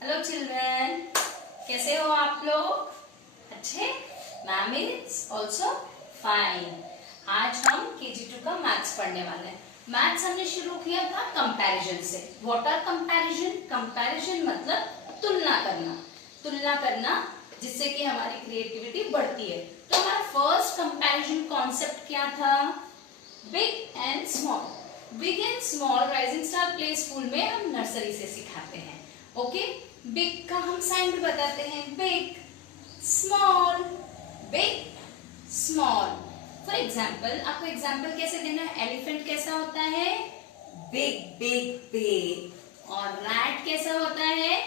Hello children, कैसे हो आप लोग? अच्छे? Ma'am is also fine. आज हम KG2 का मैथ्स पढ़ने वाले हैं। मैथ्स हमने शुरू किया था कंपैरिजन से। What are comparison? कंपैरिजन मतलब तुलना करना, तुलना करना जिससे कि हमारी क्रिएटिविटी बढ़ती है। तो हमारा फर्स्ट कंपैरिजन कॉन्सेप्ट क्या था? Big and small. Big and small rising star play school में हम नर्सरी से सिखाते हैं। ओके, बिग का हम साइन भी बताते हैं, big small, big small. For example, आपको एग्जाम्पल कैसे देना है? एलिफेंट कैसा होता है? Big big big. और रैट कैसा होता है?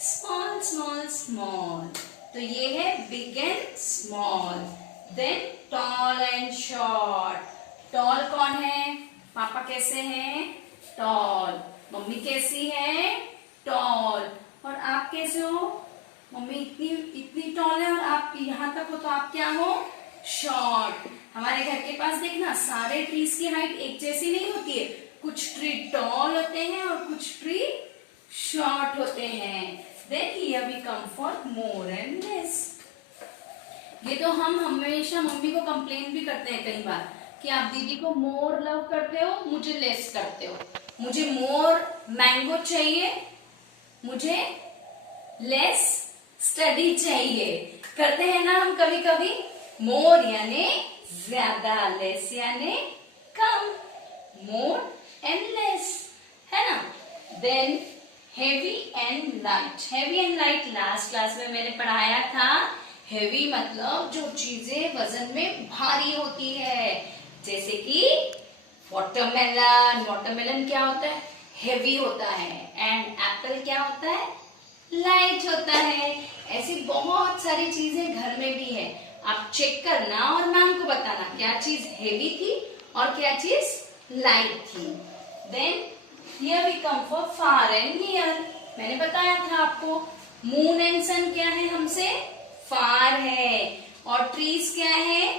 Small small small. तो ये है big and small. Then tall and short. Tall कौन है? पापा कैसे हैं? टॉल। मम्मी कैसी है? टॉल। और आप कैसे हो? मम्मी इतनी इतनी टॉल है और आप यहाँ तक हो, तो आप क्या हो? शॉर्ट। हमारे घर के पास देखना, सारे ट्रीज की हाइट एक जैसी नहीं होती है। कुछ ट्री टॉल होते हैं और कुछ ट्री शॉर्ट होते हैं। Then here we come for more and less. ये तो हम हमेशा मम्मी को कंप्लेन भी करते हैं कई बार कि आप दीदी को मोर लव करते हो, मुझे लेस करते हो। मुझे मोर मैंगो चाहिए, मुझे लेस स्टडी चाहिए। करते हैं ना हम कभी कभी। मोर यानी ज्यादा, लेस यानी कम। मोर एंड लेस, है ना? Then heavy and light. Heavy and light last class में मैंने पढ़ाया था। हेवी मतलब जो चीजें वजन में भारी होती है, जैसे कि वाटरमेलन। वाटरमेलन क्या होता है? हेवी होता है। एंड एप्पल क्या होता है? लाइट होता है। ऐसी बहुत सारी चीजें घर में भी है। आप चेक करना और मैम को बताना क्या चीज हेवी थी और क्या चीज लाइट थी। Then here we come for far and near. मैंने बताया था आपको, मून एंड सन क्या है हमसे? फार है। और ट्रीज क्या है?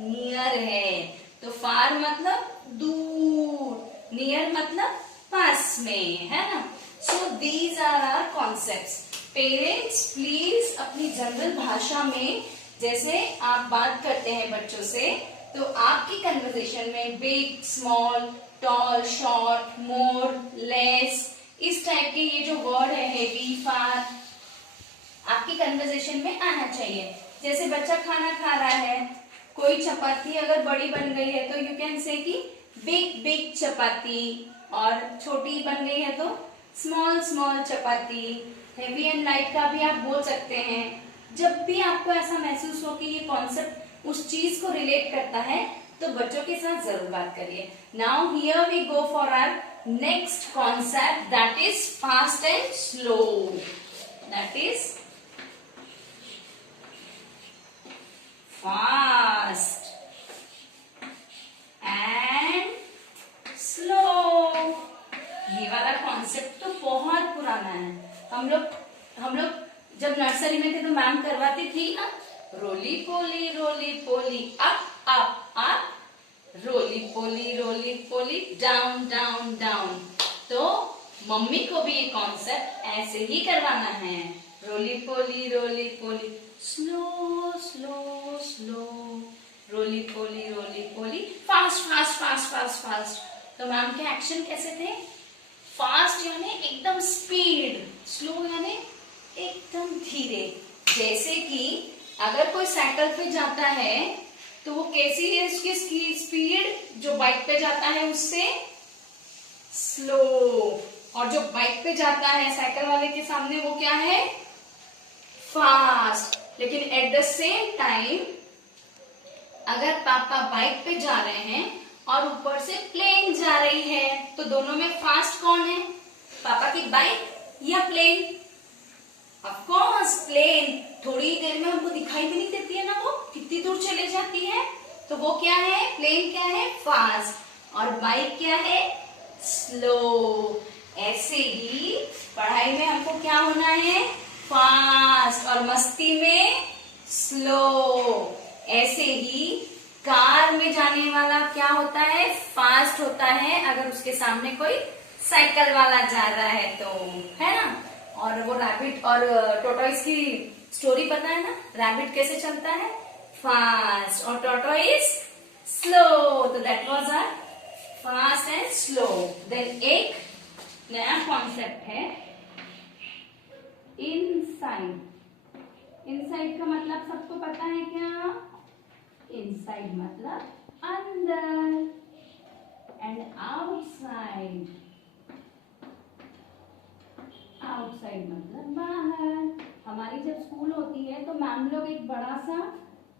नियर है। तो फार मतलब दूर, नियर मतलब पास में, है ना? So these are our concepts. Parents please अपनी जनरल भाषा में जैसे आप बात करते हैं बच्चों से, तो आपकी कन्वर्सेशन में बिग, स्मॉल, टॉल, शॉर्ट, मोर, लेस, इस टाइप के ये जो वर्ड है, हेवी, फार, आपकी कन्वर्सेशन में आना चाहिए। जैसे बच्चा खाना खा रहा है, कोई चपाती अगर बड़ी बन गई है तो यू कैन से कि बिग बिग चपाती, और छोटी बन गई है तो small small chapati. Heavy and light का भी आप बोल सकते हैं। जब भी आपको ऐसा महसूस हो कि ये कॉन्सेप्ट उस चीज को रिलेट करता है, तो बच्चों के साथ जरूर बात करिए। Now here we go for our next concept, that is fast and slow. That is fast and slow. ये वाला कॉन्सेप्ट तो बहुत पुराना है। हम लोग जब नर्सरी में थे तो मैम करवाती थी ना, roly poly up up up, roly poly down down down. तो मम्मी को भी ये कॉन्सेप्ट ऐसे ही करवाना है। Roly poly slow slow slow, roly poly fast fast fast fast fast. तो मैम के एक्शन कैसे थे? फास्ट यानी एकदम स्पीड, स्लो यानी एकदम धीरे। जैसे कि अगर कोई साइकिल पे जाता है तो वो कैसी है उसकी स्पीड? जो बाइक पे जाता है उससे स्लो। और जो बाइक पे जाता है साइकिल वाले के सामने, वो क्या है? फास्ट। लेकिन एट द सेम टाइम अगर पापा बाइक पे जा रहे हैं और ऊपर से प्लेन जा रही है, तो दोनों में फास्ट कौन है? पापा की बाइक या प्लेन? Of course plane. थोड़ी देर में हमको दिखाई भी नहीं देती है ना, वो कितनी दूर चले जाती है। तो वो क्या है? प्लेन क्या है? फास्ट। और बाइक क्या है? स्लो। ऐसे ही पढ़ाई में हमको क्या होना है? फास्ट। और मस्ती में स्लो। ऐसे ही कार में जाने वाला क्या होता है? फास्ट होता है, अगर उसके सामने कोई साइकिल वाला जा रहा है तो, है ना? और वो रैबिट और टोटॉइस की स्टोरी पता है ना, रैबिट कैसे चलता है, फास्ट, और टोटॉइस स्लो, तो that was a fast and slow. Then एक नया कॉन्सेप्ट है इनसाइड। इनसाइड का मतलब सबको पता है क्या, इनसाइड मतलब अंदर, एंड आउटसाइड, आउटसाइड मतलब बाहर। हमारी जब स्कूल होती है तो मैम लोग एक बड़ा सा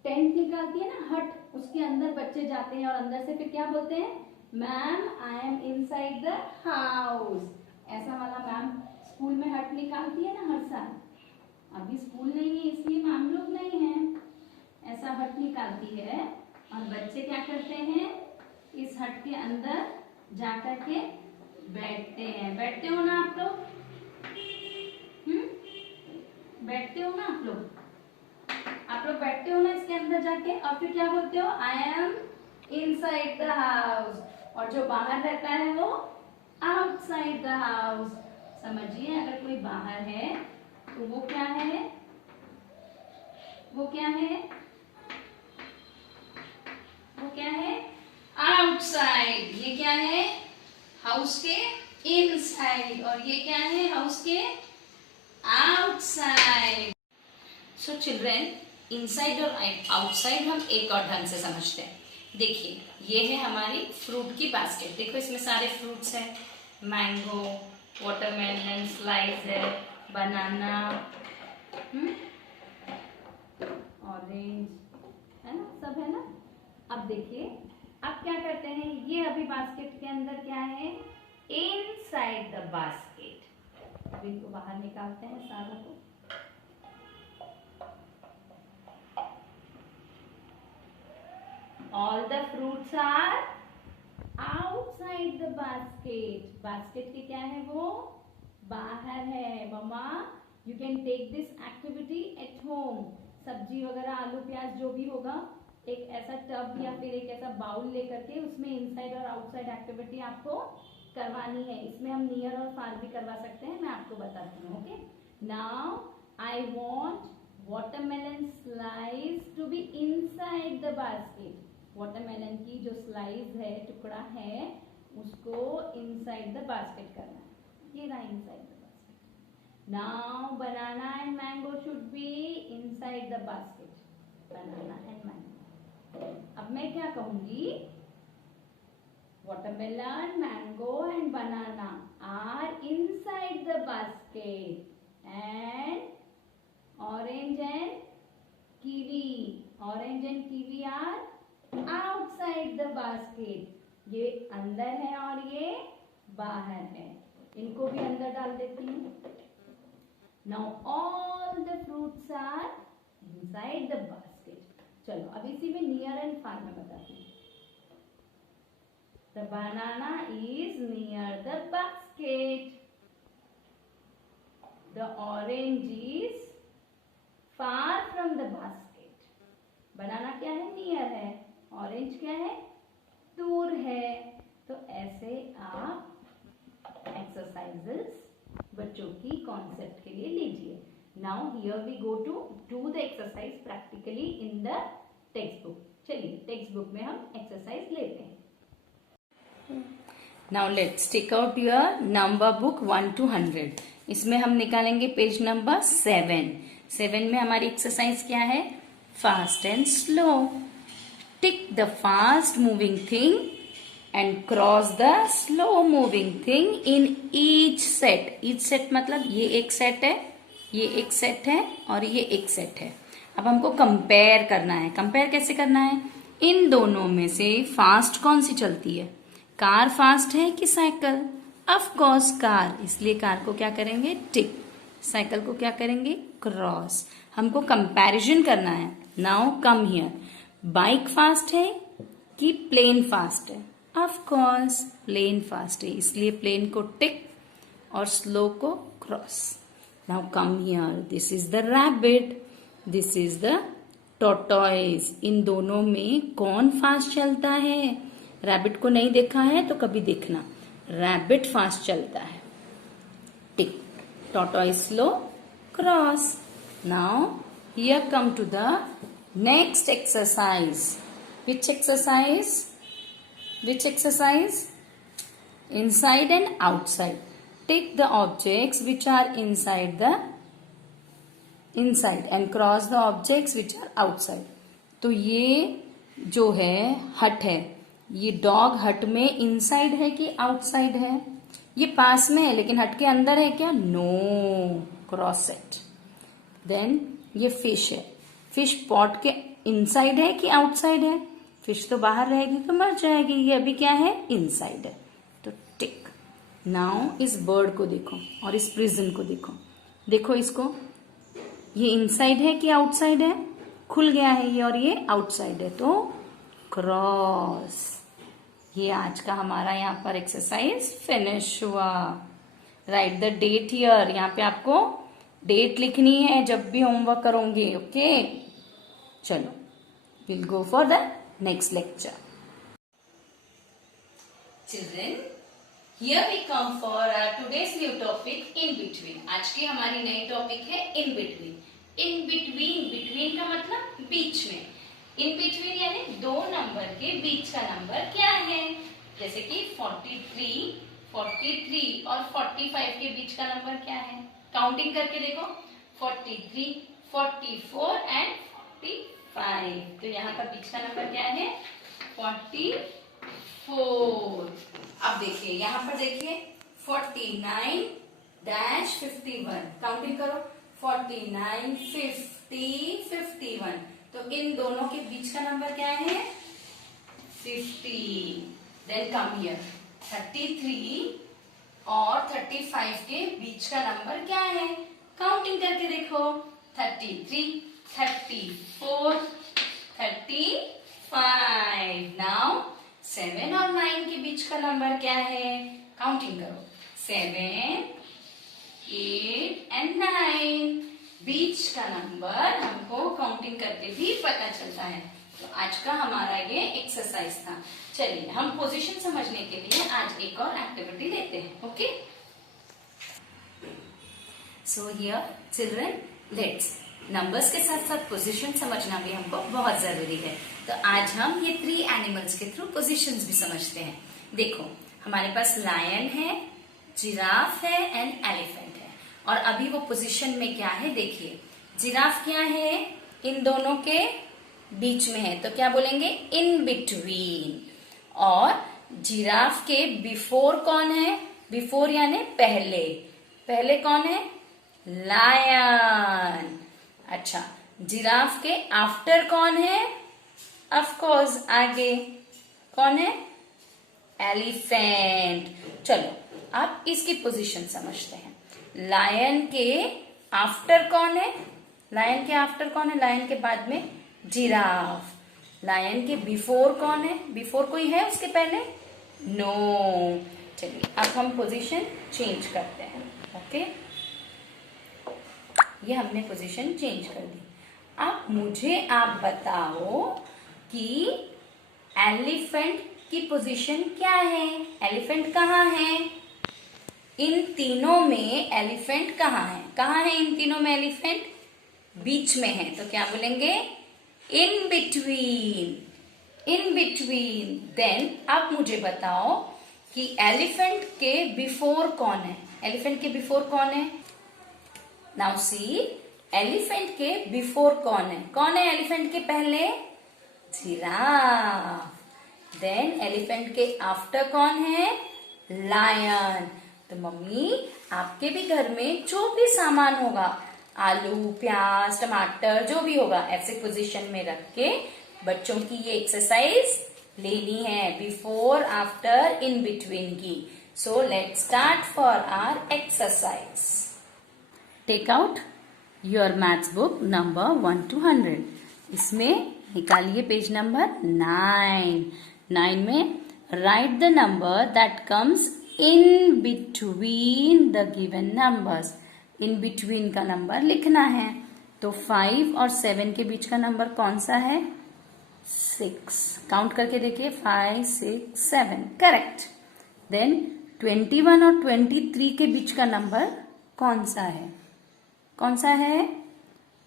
टेंट निकालती है ना, हट, उसके अंदर बच्चे जाते हैं और अंदर से फिर क्या बोलते हैं, ma'am I am inside the house. ऐसा वाला मैम स्कूल में हट निकालती है ना हर साल। अभी स्कूल नहीं है इसलिए मैम लोग नहीं है, ऐसा हट निकालती है और बच्चे क्या करते हैं, इस हट के अंदर जाकर के बैठते हैं। बैठते हो ना आप लोग, बैठते हो ना आप लोग, आप लोग बैठते हो ना इसके अंदर जाके, और फिर क्या बोलते हो, I am inside the house, और जो बाहर रहता है वो आउटसाइड द हाउस। समझिए, अगर कोई बाहर है तो वो क्या है, वो क्या है, वो क्या है, आउटसाइड। ये क्या है, हाउस के इनसाइड, और ये क्या है, हाउस के आउटसाइड। सो चिल्ड्रेन, इनसाइड और आउटसाइड हम एक और ढंग से समझते हैं। देखिए, ये है हमारी फ्रूट की बास्केट। देखो इसमें सारे फ्रूट्स हैं, मैंगो, वाटरमेलन, स्लाइस है, बनाना, ऑरेंज, है ना, सब है ना। अब देखिए, अब क्या करते हैं, ये अभी बास्केट के अंदर क्या है, इनसाइड द बास्केट। अब इनको बाहर निकालते हैं सारों को। All the fruits are outside the basket. Basket के क्या है, वो बाहर है। Mamma, you can take this activity at home. सब्जी वगैरह, आलू प्याज जो भी होगा, एक ऐसा टब या फिर एक ऐसा बाउल लेकर के उसमें इनसाइड और आउटसाइड एक्टिविटी आपको करवानी है। इसमें हम नियर और फार भी करवा सकते हैं, मैं आपको बताती हूँ। Okay, now I want watermelon slice to be inside the basket. Watermelon की जो स्लाइस है, टुकड़ा है, उसको इनसाइड द बास्केट करना है। ये रहा inside the basket. Now banana and mango should be inside the basket. Banana and mango. अब मैं क्या कहूंगी, watermelon, mango and banana are inside the basket, and orange and kiwi are outside the basket. ये अंदर है और ये बाहर है। इनको भी अंदर डाल देती हूँ। Now all the fruits are inside the basket. चलो अब इसी में नियर एंड फार में बताती हूँ। The banana is near the basket. The orange is far from the basket. Banana क्या है, नियर है, ऑरेंज क्या है, दूर है। तो ऐसे आप एक्सरसाइजेस बच्चों की कॉन्सेप्ट के लिए लीजिए। Now here we go to do the exercise practically in the textbook. चलिए टेक्स्ट बुक में हम एक्सरसाइज लेते हैं। Now let's take out your number book 1 to 100. इसमें हम निकालेंगे पेज नंबर 7। 7 में हमारी एक्सरसाइज क्या है, fast and slow. Tick the fast moving thing and cross the slow moving thing in each set. Each set मतलब ये एक सेट है, ये एक सेट है और ये एक सेट है। अब हमको कंपेयर करना है। कंपेयर कैसे करना है, इन दोनों में से फास्ट कौन सी चलती है, कार फास्ट है कि साइकिल, ऑफ कोर्स कार, इसलिए कार को क्या करेंगे, टिक, साइकिल को क्या करेंगे, क्रॉस। हमको कंपैरिजन करना है। Now come here, bike fast है कि प्लेन फास्ट है, ऑफ कोर्स प्लेन फास्ट है, इसलिए प्लेन को टिक और स्लो को cross. Now come here, this is the rabbit, this is the tortoise. इन दोनों में कौन फास्ट चलता है, रैबिट को नहीं देखा है तो कभी देखना, रैबिट फास्ट चलता है, टिक। tortoise slow cross. Now here come to the next exercise. Which exercise? Which exercise? Inside and outside. Take the objects which are inside and cross the objects which are outside. तो ये जो है हट है, ये dog हट में inside है कि आउटसाइड है? ये पास में है लेकिन हट के अंदर है क्या? No, cross it. देन ये फिश है, फिश पॉट के इनसाइड है कि आउटसाइड है? फिश तो बाहर रहेगी तो मर जाएगी, ये अभी क्या है? इनसाइड है. तो टिक. नाउ इस बर्ड को देखो और इस प्रिजन को देखो. देखो इसको, ये इनसाइड है कि आउटसाइड है? खुल गया है ये और ये आउटसाइड है, तो क्रॉस. ये आज का हमारा यहाँ पर एक्सरसाइज फिनिश हुआ. Write the date here. यहाँ पे आपको डेट लिखनी है जब भी होमवर्क करोगे. ओके, चलो will go for the next lecture. Children, here we come for today's new topic in between. आज की हमारी नई टॉपिक है in between. In between, between का मतलब बीच में. इन बिटवीन यानी दो नंबर के बीच का नंबर क्या है? जैसे कि 43, 43 और 45 के बीच का नंबर क्या है? काउंटिंग करके देखो. 43, 44 एंड 45. तो यहाँ का बीच का नंबर क्या है? 44. अब देखिए यहाँ पर देखिए 49-51. काउंटिंग करो. 49, 50, 51. तो इन दोनों के बीच का नंबर क्या है? 50. देन कम हियर 33 और 35 के बीच का नंबर क्या है? काउंटिंग करके देखो. 33, 34, 35. नाउ 7 और 9 के बीच का नंबर क्या है? काउंटिंग करो. 7, 8 एंड 9. बीच का नंबर हमको काउंटिंग करके भी पता चलता है. तो आज का हमारा ये एक्सरसाइज था. चलिए हम पोजीशन समझने के लिए आज एक और एक्टिविटी लेते हैं. Okay, so here children, let's numbers के साथ साथ पोजीशन समझना भी हमको बहुत जरूरी है. तो आज हम ये 3 एनिमल्स के थ्रू पोजीशंस भी समझते हैं. देखो हमारे पास लायन है, जिराफ है एंड एलिफेंट है. और अभी वो पोजीशन में क्या है देखिए. जिराफ क्या है? इन दोनों के बीच में है, तो क्या बोलेंगे? In between. और जिराफ के बिफोर कौन है? बिफोर यानी पहले. पहले कौन है? लायन. अच्छा, जिराफ के आफ्टर कौन है? ऑफ कोर्स आगे कौन है? एलिफेंट. चलो अब इसकी पोजीशन समझते हैं. लायन के आफ्टर कौन है? लायन के आफ्टर कौन है? लायन के बाद में जिराफ. लायन के बिफोर कौन है? बिफोर कोई है उसके पहले? नो. चलिए अब हम पोजीशन चेंज करते हैं. ओके, ये हमने पोजीशन चेंज कर दी. अब मुझे आप बताओ कि एलिफेंट की पोजीशन क्या है? एलिफेंट कहाँ है? इन तीनों में एलिफेंट कहाँ है? कहाँ है इन तीनों में एलिफेंट? बीच में है. तो क्या बोलेंगे? In between. In between. Then अब मुझे बताओ कि एलिफेंट के बिफोर कौन है? एलिफेंट के बिफोर कौन है? नाउ सी, एलिफेंट के बिफोर कौन है? कौन है एलिफेंट के पहले? जिराफ. देन एलिफेंट के आफ्टर कौन है? लायन. तो मम्मी आपके भी घर में जो भी सामान होगा, आलू, प्याज, टमाटर, जो भी होगा, ऐसे पोजीशन में रख के बच्चों की ये एक्सरसाइज लेनी है. बिफोर, आफ्टर, इन बिटवीन की. So let's start for our exercise. Take out your maths book number 1 to 100. इसमें निकालिए पेज नंबर 9. 9 में right the number that comes in between the given numbers. In between का number लिखना है. तो 5 और 7 के बीच का नंबर कौन सा है? 6. काउंट करके देखिए. 5, 6, 7. करेक्ट. देन 21 और 23 के बीच का नंबर कौन सा है? कौन सा है?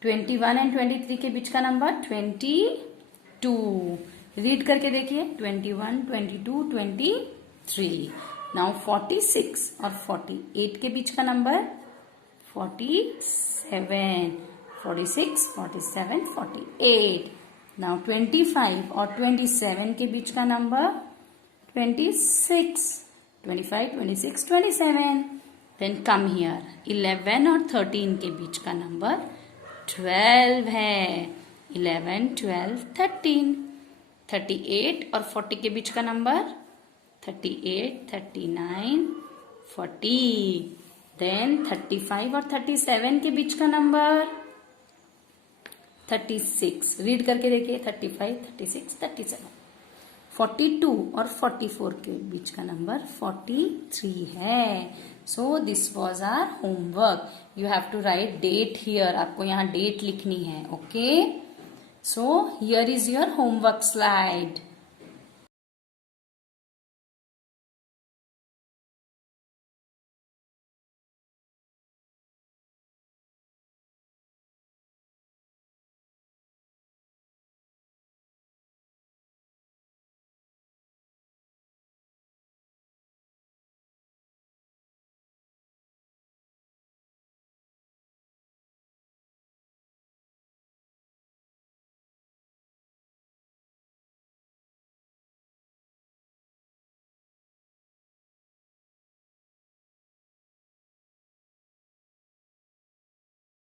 21 एंड 23 के बीच का नंबर 22। रीड करके देखिए, 21, 22, 23। नाउ 46 और 48 के बीच का नंबर 47, 46, 47, 48। नाउ 25 और 27 के बीच का नंबर 26, 25, 26, 27। देन कम हियर, 11 और 13 के बीच का नंबर 12 है। 11, 12, 13। 38 और 40 के बीच का नंबर 38, 39, 40। देन 35 और 37 के बीच का नंबर 36। रीड करके देखिए, 35, 36, 37। 42 और 44 के बीच का नंबर 43 है। So this was our homework. You have to write date here. आपको यहाँ डेट लिखनी है। Okay, so here is your homework slide.